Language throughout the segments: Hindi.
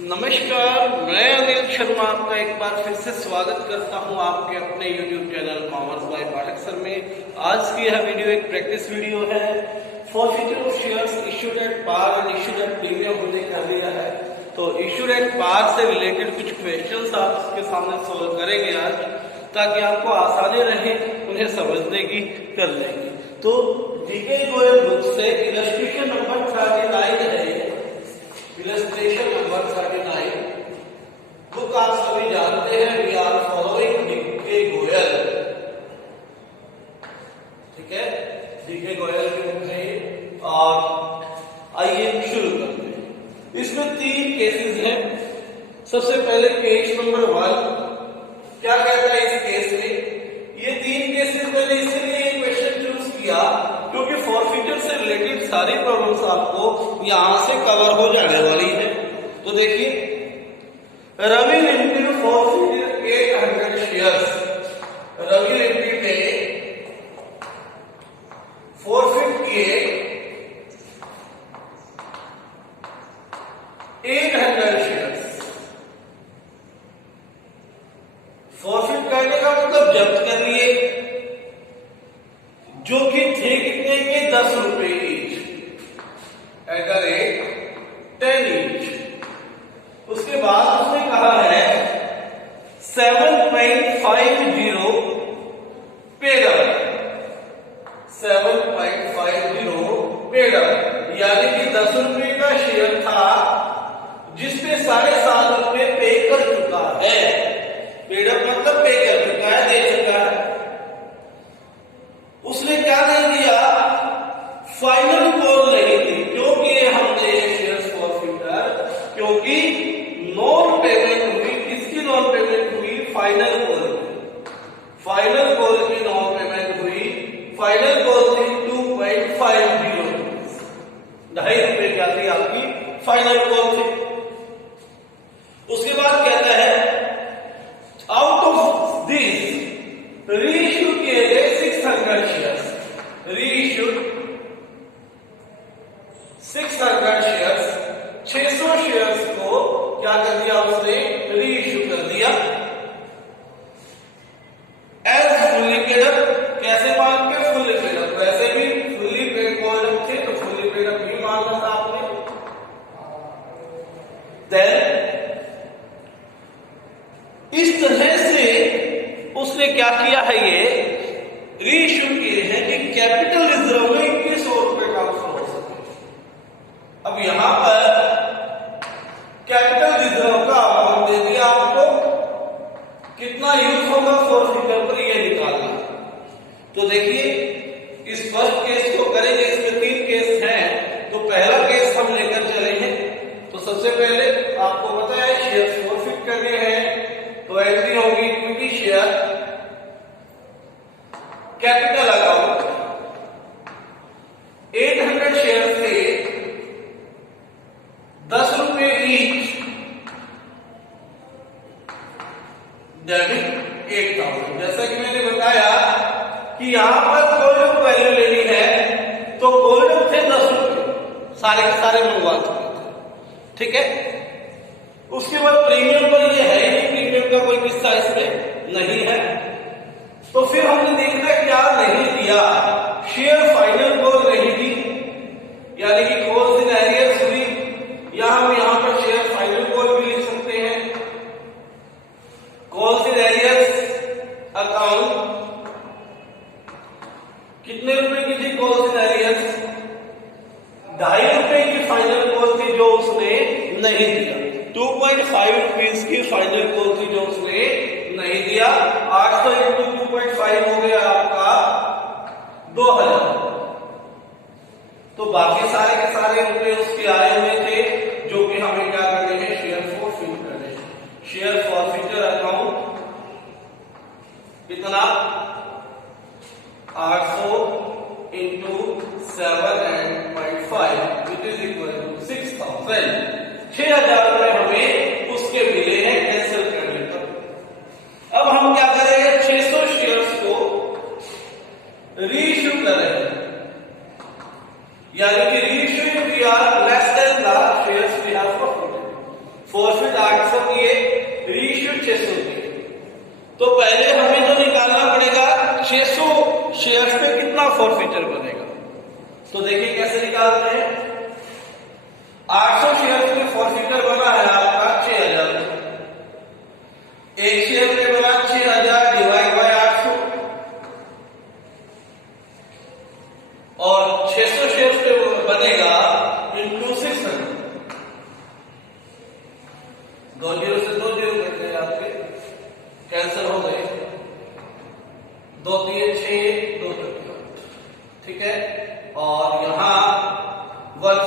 नमस्कार, मैं अनिल शर्मा आपका एक बार फिर से स्वागत करता हूं आपके अपने YouTube channel commerce by Pathak sir में। आज की यह वीडियो एक प्रैक्टिस वीडियो है। Forfeiture of shares issued at par and issued at premium हमने कर लिया है, तो इश्यूड एट पार से रिलेटेड कुछ क्वेश्चंस आपके सामने सोल्व करेंगे आज, ताकि आपको आसानी रहे उन्हें समझने की, करने की। तो जीके गोयल बुक से इलस्ट्रेशन नंबर 39 है, इलस्ट्रेशन नंबर 39 बुक आप सभी जानते हैं। We are following DK Goyal, ठीक है, डीके गोयल की बुक है। और आइए शुरू करते हैं। इसमें 3 केसेस हैं। सबसे पहले केस नंबर 1, क्या कहता है इस केस में? ये 3 केसेस मैंने इसलिए क्वेश्चन चूज किया क्योंकि फॉरफीचर से रिलेटेड सारी प्रॉब्लम्स आपको यहां से कवर हो जाने वाली है। तो देखिए, Ravi limited forfeiture 800 shares. Ravi limited ने फॉरफिट किए 800 शेयर्स। फॉरफिट करने का मतलब जब्त कर लिए, जो कि थे कितने के? 10 रुपए each, at the rate 10 each. उसके बाद उसने कहा है 7.50 पेड अप, 7.50 पेड अप, यानी कि 10 रुपए का शेयर था जिसपे 7.5 रुपए पे कर चुका है। पेड अप मतलब पे कर चुका है, दे चुका है। उसने क्या नहीं दिया? फाइनल कॉल नहीं दी, क्योंकि हमने शेयर्स फॉरफिटर, क्योंकि नॉन पेमेंट हुई। किसकी नॉन पेमेंट हुई? Final call. फाइनल कॉल की नॉन पेमेंट हुई। फाइनल कॉल थी 2.50, 2.5 रुपए क्या थी आपकी फाइनल कॉल थी। उसके बाद कहता है आउट ऑफ दिस रीइश्यू किए गए 600 शेयर्स। रीइश्यूड 600 शेयर्स, 600 शेयर्स को क्या कर दिया उसने? रीइश्यू कर दिया एज फुली पेड अप। कैसे मान के? Fully paid up. वैसे भी फुली पेड कॉल थे तो फुली पेड अप ही मानना था आपने। देन इस तरह से उसने क्या किया है? ये रीइश्यू किए हैं कि कैपिटल रिजर्व में 2100 रुपए का हो सके। अब यहां पर कैपिटल रिजर्व का अमाउंट दे दिया आपको, कितना यूज होगा फॉरफिटर पर ये निकालना। तो देखिए, इस फर्स्ट केस को करेंगे। इसमें 3 केस हैं, तो पहला केस हम लेकर चले हैं। तो सबसे पहले आपको पता है शेयर फॉरफिट करने हैं, तो एंट्री होगी equity share, capital account. 800 share थे, 10 रुपए ईच, डेबिट 8000। जैसा कि मैंने बताया कि यहां पर कोल्ड वैल्यू लेनी है, तो कोल्ड थे 10 रुपए, सारे के सारे मंगवा चुके थे, ठीक है। उसके बाद प्रीमियम पर ये है ही, प्रीमियम का कोई किस्सा इसमें नहीं है। तो फिर हमने देखना क्या नहीं दिया? शेयर फाइनल कॉल नहीं दी, यानी कि कॉल्स इन एरियर्स हुई, या हम यहां पर शेयर फाइनल कॉल भी लिख सकते हैं। कॉल्स इन एरियर्स अकाउंट, कितने रुपए की थी कॉल्स इन एरियर्स? 2.5 रुपए की फाइनल कॉल थी जो उसने नहीं दिया। 2.5 रुपीज की फाइनल कॉल थी जो उसने नहीं दिया। 800 इंटू 2.5 हो गया आपका 2000। तो बाकी सारे के सारे रुपए उसके आए हुए थे, जो कि हमें क्या करने हैं? शेयर फॉरफिट करने हैं। शेयर फॉरफिटर अकाउंट कितना? 800 into 7.5 which is equal to 6000। 6000 रुपए हमें उसके मिले हैं कैंसिल करने पर। अब हम क्या करेंगे? 600 शेयर्स को रीइश्यू करेंगे, यानी कि reissue we are less than the shares we have profited. Forfeit 800 किए, रीइश्यू 600 किए। तो पहले हमें जो निकालना पड़ेगा 600 शेयर्स पे कितना फॉरफिटर बनेगा। तो देखिए कैसे निकालते हैं। 800 शेयर्स पे फॉरफिटर बना है आपका 6000। एक शेयर पे बना 6000 डिवाइड बाय 800, और 600 शेयर्स पे बनेगा इंटू 600। 2 जीरो से 2 जीरो कट गए, आपके कैंसिल हो गए। 2 दिए 6, 2 कट, ठीक है। और यहां 1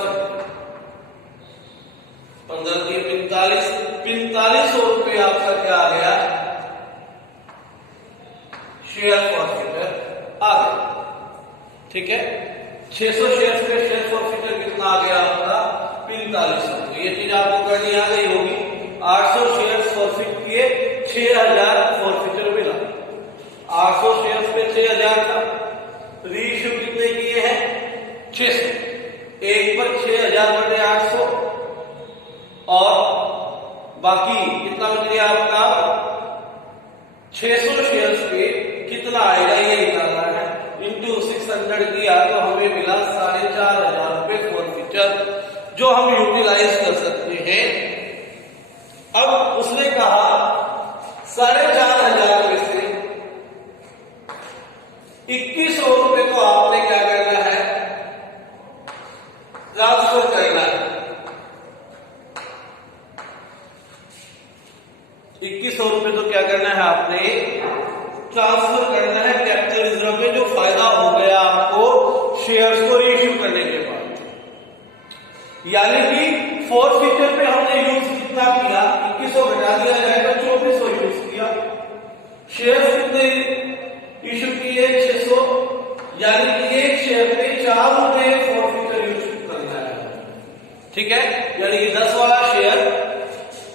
15 दिए 45, 4500 रुपये आपका क्या आ गया, शेयर फॉरफिटर आ गया, ठीक है। 600 शेयर पे शेयर फॉरफिटर कितना आ गया आपका 4500। तो ये चीज आपको करनी आ गई होगी। 800 शेयर फॉरफिट किए, 6000 फॉरफिटर मिला। 800 शेयर पे 6000 था, रीइश्यू कितने किए हैं 600। एक पर 6000 बटे 800, और बाकी कितना बच गया आपका 600 शेयर्स पे कितना आएगा ये निकालना है। इंटू 600 किया तो हमें मिला 4500 रुपये फॉरफिटर, जो हम यूटिलाइज कर सकते हैं। अब उसने कहा 4500 में से 2100 रुपये को आपने क्या करना है, ट्रांसफर करना है। 2100 रुपये तो क्या करना है आपने, ट्रांसफर करना है कैपिटल रिजर्व में, जो फायदा हो गया आपको शेयर्स को रीइश्यू करने के बाद। यानी कि फॉरफिटर पे हमने यूज कितना किया, 2100 घटा दिया जाएगा, 2400 यूज किया। शेयर्स कितने इश्यू किए 600, यानी कि एक शेयर पे 4 रुपए फॉरफिटर यूज करना है, ठीक है। यानी कि 10 वाला शेयर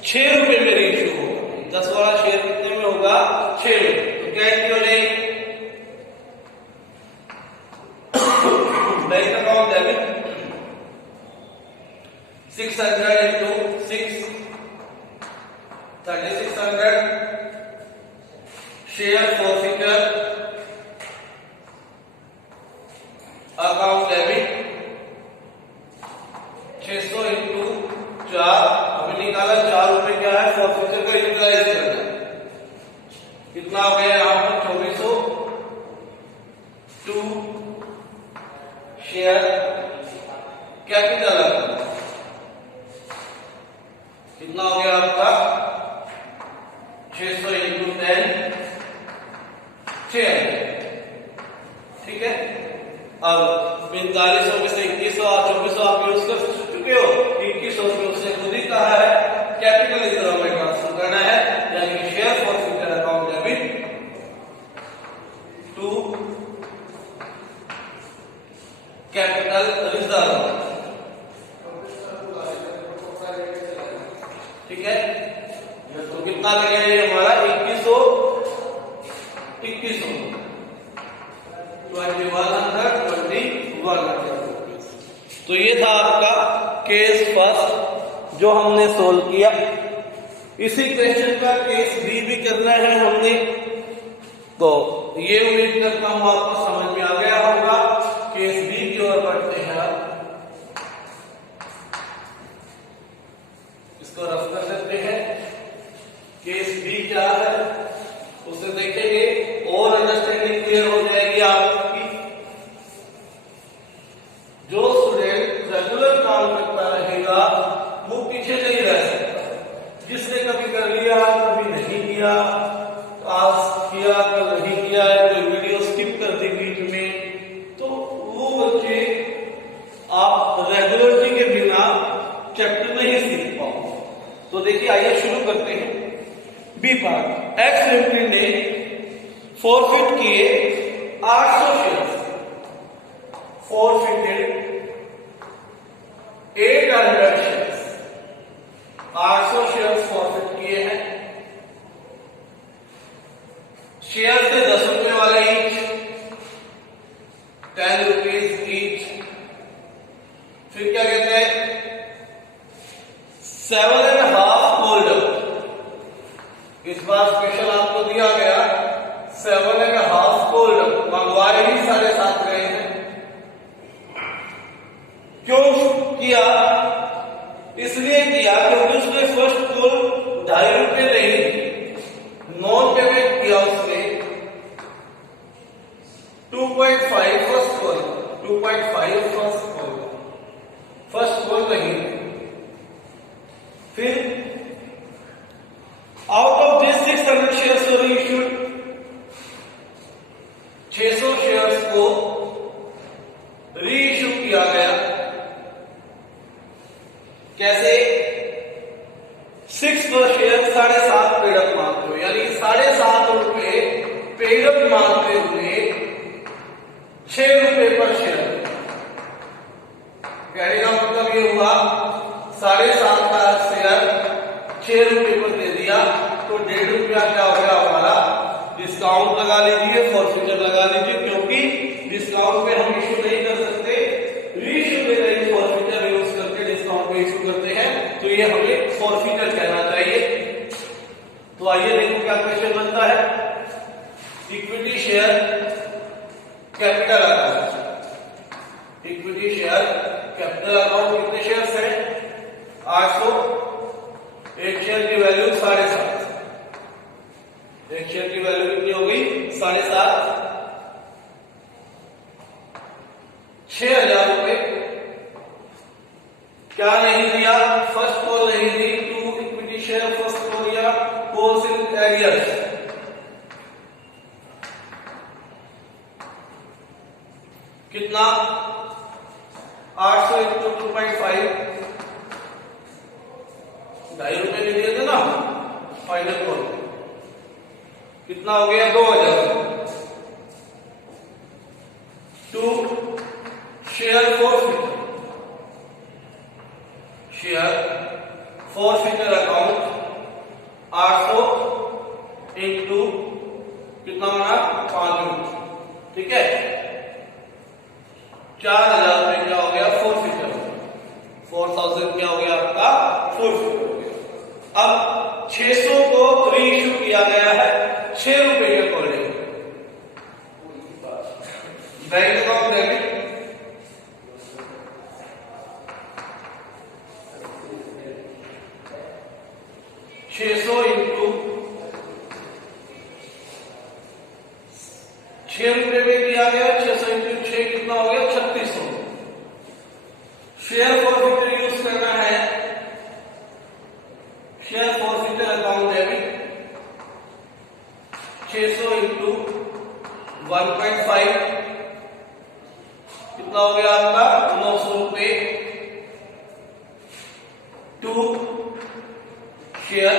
6 रुपए में रीइश्यू होगा। 10 वाला शेयर कितने में होगा 6 में। तो क्या हो जाएगी, bank account debit 600 into 6, 3600 share forfeiture account debit 600 into 4। हमें निकाला 4 रुपए क्या है फॉरफिटर का यूटिलाइज करना। कितना हो गया यहां पर 2400 टू शेयर कैपिटल कितना हो गया आपका 600 इंटू 10 6, ठीक है। अब 4500 में से 2100 और 2400 आप यूज कर चुके हो। 2100 में उसने खुद ही कहा है कैपिटल रिजर्व में ट्रांसफर करना है, यानी कि share forfeiture account debit to capital reserve, ठीक है। तो कितना लगेगा हमारा 2100 तो ये था आपका केस फर्स्ट जो हमने सोल्व किया। इसी क्वेश्चन का केस भी करना है हमने। तो ये उम्मीद करता हूं आपको समझ में आ गया होगा। केस बी की ओर बढ़ते हैं आप, इसको रफ कर देते हैं। केस बी क्या है उसे देखेंगे और अंडरस्टैंडिंग क्लियर हो जाएगी आपकी। जो स्टूडेंट रेगुलर काम करता रहेगा वो पीछे नहीं रह सकता। जिसने कभी कर लिया कभी नहीं किया, आज किया कल नहीं किया, कोई वीडियो स्किप कर दी बीच में, तो वो बच्चे आप रेगुलरिटी के बिना चैप्टर नहीं सीख पाओ। तो देखिए आइए शुरू करते हैं। बी पार्ट, एक्स लिमिटेड ने फॉरफिट किए 800 share, forfeited 800 share, 800 share forfeit किए हैं। शेयर से 10 रुपए वाले ईच, 10 रुपीज ईच। फिर क्या कहते हैं 7.5 किया, इसलिए किया क्योंकि उसने फर्स्ट कॉल 2.5 रुपए नहीं, नॉन पेमेंट किया उसने 2.5 फर्स्ट कॉल, 2.5 फर्स्ट कॉल नहीं। फिर out of this 600 shares were issued, 600 shares को री इश्यू किया गया। कैसे? 6 पर शेयर 7.5 पेडअप मांगते हुए, यानी 7.5 रुपए पेडअप मांगते हुए 6 रुपए पर शेयर। कहने का मतलब ये हुआ 7.5 का शेयर 6 रुपए पर दे दिया तो 1.5 रुपया क्या हो गया हमारा? डिस्काउंट लगा लीजिए, फॉरफिटर लगा लीजिए, क्योंकि डिस्काउंट पे हम इश्यू नहीं कर सकते, रीइश्यू पे नहीं, फॉरफिटर यूज करके डिस्काउंट पे इश्यू करते हैं, तो ये हमें फॉरफिटर कहना चाहिए। तो आइए देखो क्या क्वेश्चन बनता है। Equity share capital account, equity share capital account कितने शेयर्स है? 800, एक शेयर की वैल्यू 7.5, एक शेयर की वैल्यू कितनी हो गई? 7.5, 6,000 रुपए। क्या नहीं दिया? फर्स्ट कॉल नहीं दी, 2 इक्विटी शेयर फर्स्ट कॉल या कॉल्स इन एरियर्स। कितना? 800 इंटू 2.5, 2.5 रुपए नहीं दिए थे ना फाइनल कॉल, कितना हो गया? 2,000। 2 share फॉरफिटर, share forfeiture account 800 into कितना बना? 5, ठीक है। 4,000 रुपए क्या हो गया? फॉरफिटर, 4,000 क्या हो गया आपका? फॉरफिटर हो गया। अब 600 को री इश्यू किया गया है 6 रुपए के according. Bank account debit, ₹600 into 6 रुपए में दिया गया, 600 इंटू 6 कितना हो गया? 3600। शेयर फॉरफिटर यूज करना है, share forfeiture account debit 600 into 1.5 कितना हो गया आपका? 900 रुपए। 2 share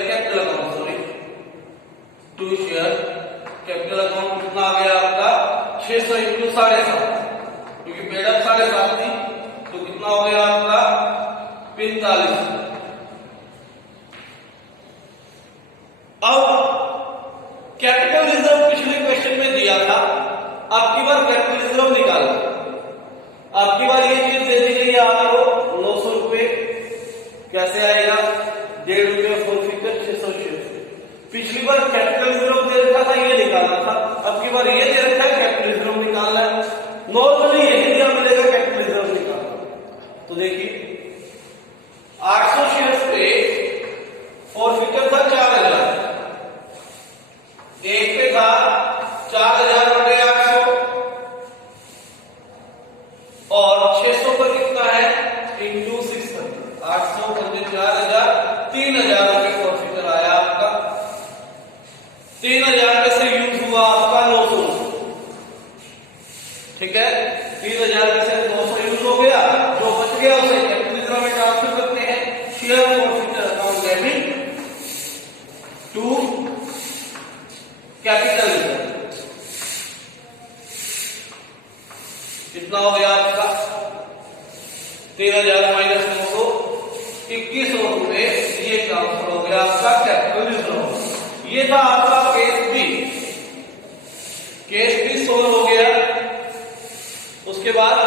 capital account, sorry 2 share capital account कितना आ गया आपका? 600 इंटू 7.5, क्योंकि पेडअप 7.5 थी, तो कितना हो गया आपका? 45। अब कैपिटल रिजर्व पिछले क्वेश्चन में दिया था, आपकी बार कैपिटल रिजर्व निकालना। आपकी बार ये चीज दे दी गई है आपको 900 रुपए, कैसे आएगा? 1.5 रुपये फॉरफिटर 600 शेयर। पिछली बार कैपिटल रिजर्व दे रखा था, ये निकालना था, अब की बार ये दे रखा है कैपिटल रिजर्व निकालना है। नॉर्मली यही दिया मिलेगा कैपिटल रिजर्व निकालना। तो देखिए 800 शेयर्स पे फॉरफिटर था 4,000, एक पे था 4,000 बटे 800 और 600 पर कितना है? इंटू 600, 800 बटे 4,000, 3,000 रुपए फॉरफिटर आया आपका। 3,000 में से यूज हुआ आपका 900, ठीक है। 3,000 में से 900 यूज हो गया, जो बच गया उसे कैपिटल रिजर्व में ट्रांसफर करते हैं। Share forfeiture account debit to capital reserve, कितना हो गया आपका? 13,000 माइनस 900, 2100 रुपए ये ट्रांसफर हो गया आपका कैपिटल रिजर्व। ये था आपका case B. Case B solve हो गया। उसके बाद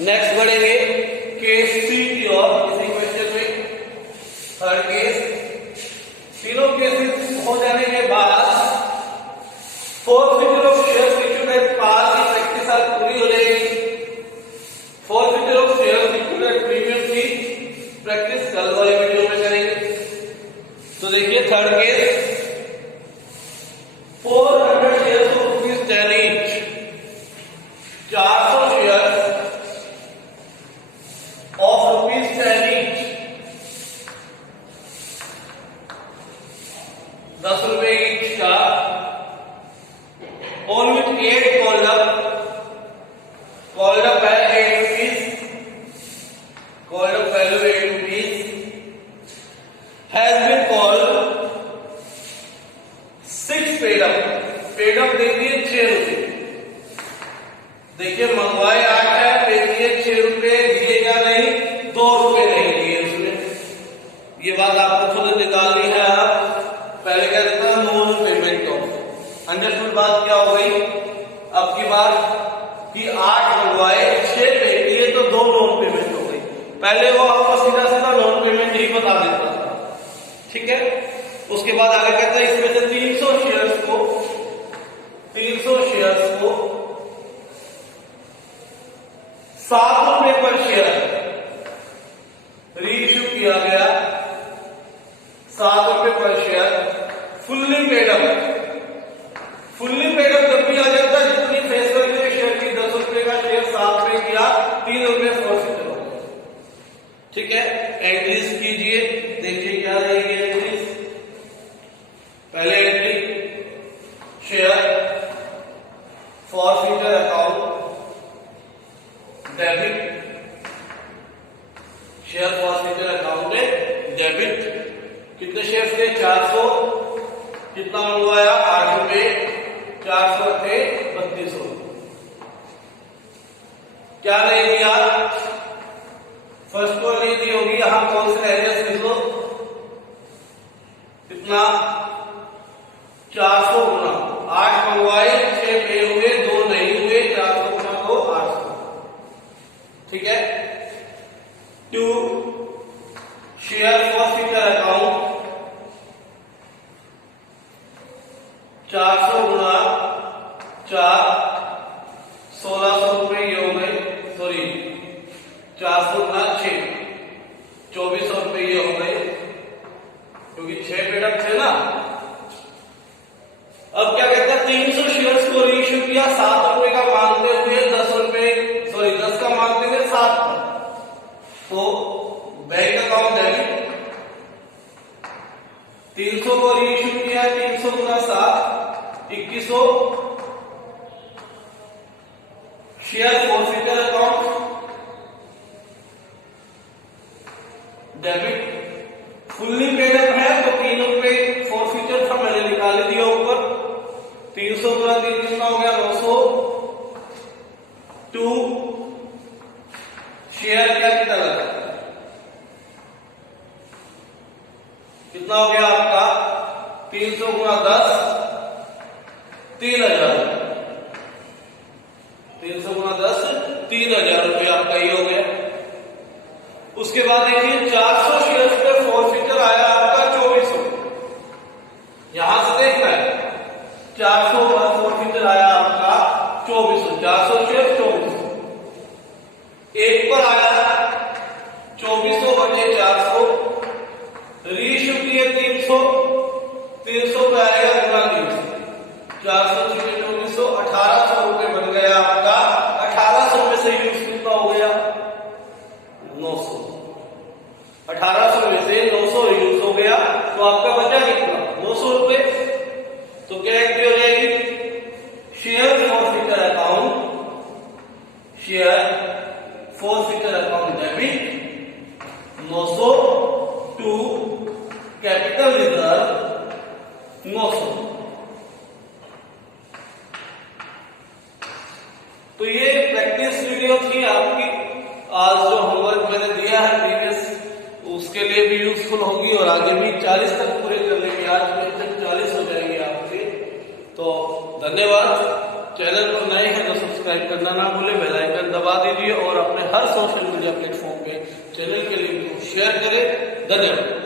नेक्स्ट बढ़ेंगे केस सी की ओर। इसी क्वेश्चन में थर्ड केस, तीनों केसेस हो जाने के बाद forfeiture of shares issued at par की प्रैक्टिस आज पूरी हो जाएगी। देखिए मंगवाए 8 है, पे दिए 6 रुपए, दिए क्या नहीं, 2 रुपए नहीं दिए उसने। ये बात आपको खुद निकालनी है। आप पहले क्या देता है, नॉन पेमेंट ऑफ। अंडरस्टूड बात क्या हो गई? अब की बात कि 8 मंगवाए 6 पे दिए तो 2 नॉन पेमेंट हो गई। पहले वो आपको सीधा सीधा नॉन पेमेंट ही बता देता था, ठीक है। उसके बाद आगे कहता है इसमें से 300 शेयर्स को 7 रुपए पर शेयर रीइश्यू किया गया, 7 रुपए पर share. Fully paid up, fully paid up जब भी आ जाता है, जितनी फेस वैल्यू है शेयर की 10 रुपए का शेयर 7 रुपए किया, 3 रुपए फॉरफिट हो गया, ठीक है। एंट्रीज कीजिए, देखिए क्या रहेगी एंट्रीज। पहले entry share forfeiture account debit, share forfeiture account में डेबिट। कितने शेयर थे? 400। कितना मंगवाया? 8 रुपए, 400 थे 3200। क्या नहीं दिया? फर्स्ट को नहीं दी होगी, यहां कौन से एरिया लिख लो। कितना? 400 गुना 8 मंगवाए, 6 पे हुए, 2 नहीं हुए, 400 गुना 2 800, ठीक है। 2 शेयर फॉरफिटर अकाउंट 400 गुना 4 1600 रुपए ये हो गए, सॉरी 400 गुना 6 2400 रुपए ये हो गए, क्योंकि 6 पेडअप थे ना। अब क्या कहता है, 300 शेयर्स को रीइश्यू किया, 7 रुपए का मांगते हुए 10 रुपए, सॉरी 10 का मांगते हुए 7, तो बैंक अकाउंट डेबिट। 300 को रीइश्यू किया, 300 गुना 7 2100। Share forfeiture account debit. Fully paid up है तो 3 रुपए फॉरफिटर था, मैंने निकाल दिया ऊपर। 300 गुना 3 कितना हो गया? 900। 2 शेयर कैपिटल कितना हो गया आपका? 300 गुना 10 3000। 300 गुना 10 3000 रुपये आपका ये हो गया। उसके बाद देखिए 400 शेयर्स पे फॉरफिटर आया आपका 2400। यहां से देखना है 400 का फॉरफिटर आया आपका 2400, 400 शेयर 2400। एक पर आया 2400 बटे 400, रीइश्यू किए 300, 300 पे आएगा गुना 300, 400 छुटे 2400, 1800 रुपए बन गया आपका। 1800 में से यूज कितना हो गया? 900। 1800 में से 900 यूज हो गया, तो आपका बचा कितना? 900 रुपए। तो क्या एंट्री हो जाएगी? Share forfeiture account, share forfeiture account debit 900 to capital reserve 900। तो ये प्रैक्टिस वीडियो थी आपकी। आज जो होमवर्क मैंने दिया है प्रीवियस, उसके लिए भी यूजफुल होगी और आगे भी 40 तक पूरे कर लेंगे। आज में तक 40 हो जाएंगे आपके। तो धन्यवाद। चैनल पर नए हैं तो सब्सक्राइब करना ना भूलें, बेल आइकन दबा दीजिए और अपने हर सोशल मीडिया प्लेटफॉर्म पे चैनल के लिंक को शेयर करें। धन्यवाद।